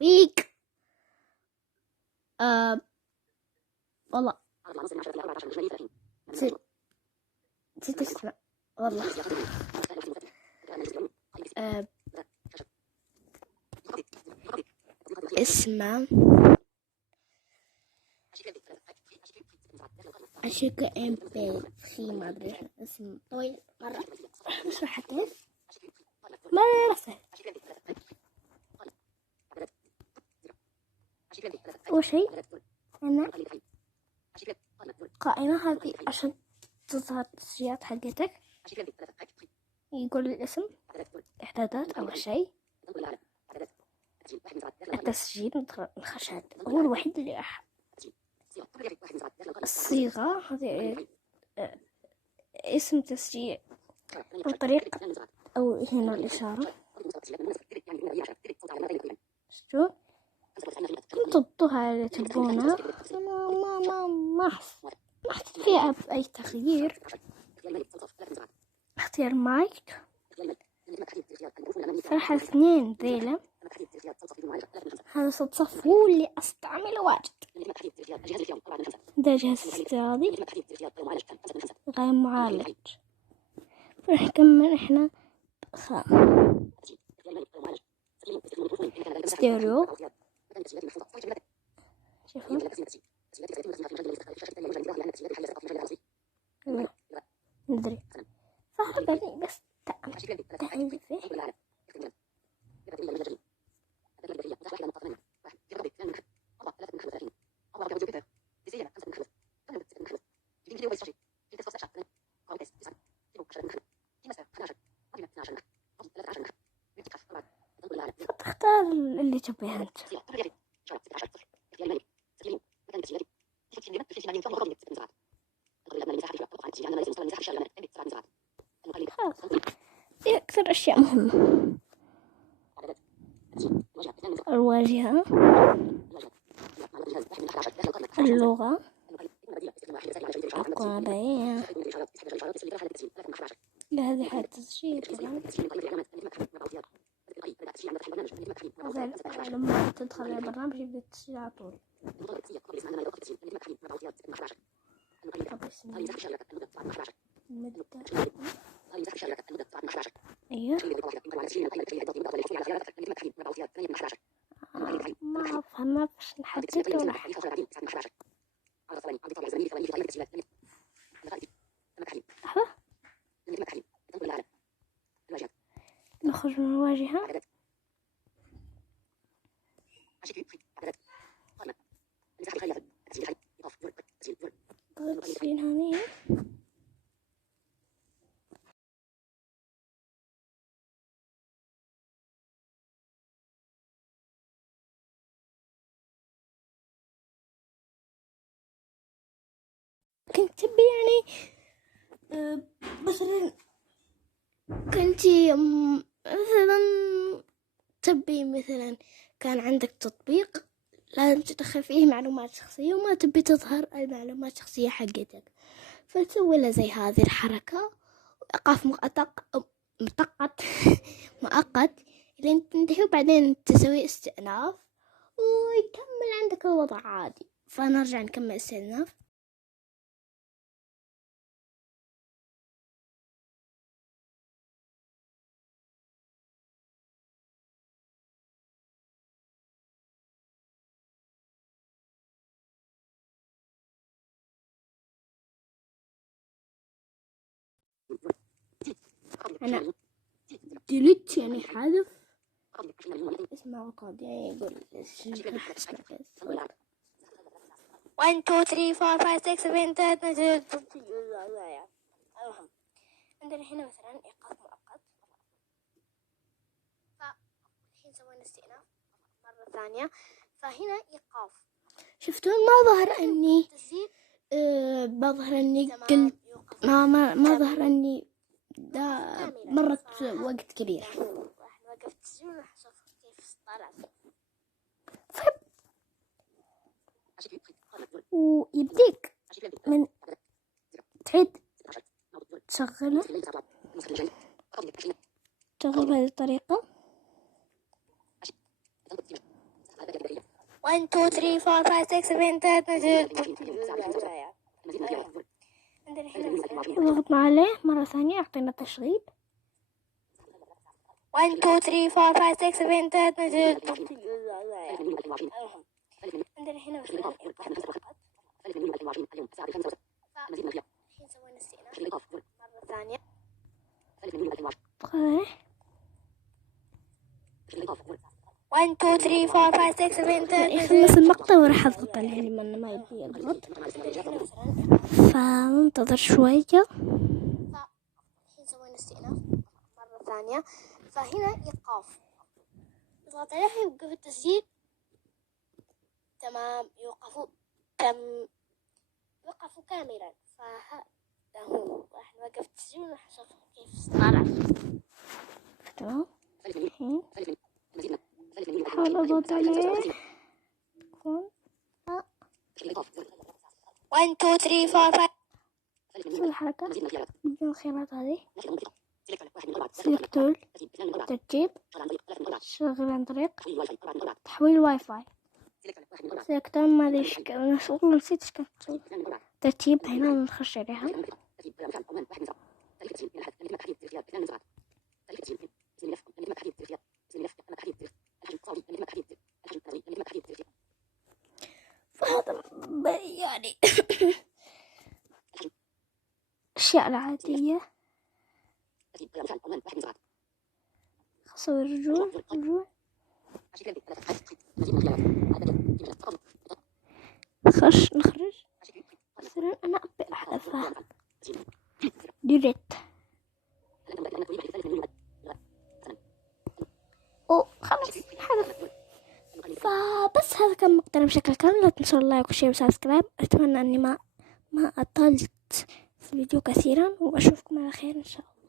تطبيق والله نسيت اسمه والله. اسمه أشيك MP3 ما أدري اسم طويل مرة، مش حتى مرة سهل. أول شيء أنا قائمة هذه عشان تظهر التسجيلات حقتك. يقول الاسم، إعدادات، أول شيء التسجيل، الخشب هو الوحيد اللي الصيغة هذه اسم تسجيل والطريقة أو هنا الإشارة. شو تضبطوها اللي تبونها. ما حسيت فيها بأي تغيير. اختيار مايك صراحة 2 ذيلا. هذا صوت صف هو اللي أستعمله واجد. ده جهاز استيرادي غير معالج. راح نكمل احنا ستيريو. شوفوا ندري فهذا بس تعريفه. تختار اللي تبيه انت. دي أكثر أشياء مهمة. الواجهة، اللغة، القابية، هذه حالة تسجيل طبعا. لما تدخل البرنامج يبدأ التسجيل على طول. ايوه ما افهم بس نحدد ولا حاجة. نخرج من الواجهة. تسجيل هذه كنت تبي يعني مثلا كنتي مثلا تبي مثلا كان عندك تطبيق لازم تدخل فيه معلومات شخصية وما تبي تظهر المعلومات الشخصية حقتك، فتسوي له زي هذه الحركة إيقاف مؤقت لين تنتهي، وبعدين تسوي استئناف ويكمل عندك الوضع عادي. فنرجع نكمل استئناف. أنا ديليت يعني حذف اسمه رقم، يعني يقول 1 2 3 4 5 6 7 8 9. المهم عندنا هنا مثلا إيقاف مؤقت. فالحين سوينا استئناف مرة ثانية، فهنا إيقاف. شفتون ما ظهر أني بظهر أني قلت ما ظهر أني ده مرت وقت كبير. راح نوقف التسجيل وراح نشوف كيف طلع. ويبديك من تعيد تشغله بهذه الطريقة. 1 2 3 4 5 6 7 8 ضغطنا عليه مرة ثانية، أعطينا تشغيل. 1 2 3 4 5 6 7 8 عندنا هنا الحين سوينا استئناف مرة ثانية. اوكي 1 2 3 4 5 6 7 يخلص المقطع وراح اضغط عليه لما ما يبي يضغط، فننتظر شوية. الحين سوينا استئناف مرة ثانية، فهنا إيقاف، نضغط عليه يوقف التسجيل. تمام، يوقفوا كاملا. فهذا هو، راح نوقف التسجيل وراح نشوف كيف طلع. تمام، الحين حاول اضغط عليه. 1 2 3 4 5 نفس الحركة بدون الخيارات هذه. سيلكت تول، ترتيب، شغل عن طريق تحويل واي فاي. سيلكت ما ادري ايش والله نسيت ايش كانت تسوي. ترتيب هنا نخش عليها. فهذا يعني الأشياء العادية. أسوي رجوع. نخرج مثلا. أنا أبي أحذفها ديريت. خلاص حذف. فبس هذا كان مقطع بشكل كامل. لا تنسوا اللايك والشير وسبسكرايب. أتمنى أني ما أطلت في الفيديو كثيرا، وأشوفكم على خير إن شاء الله.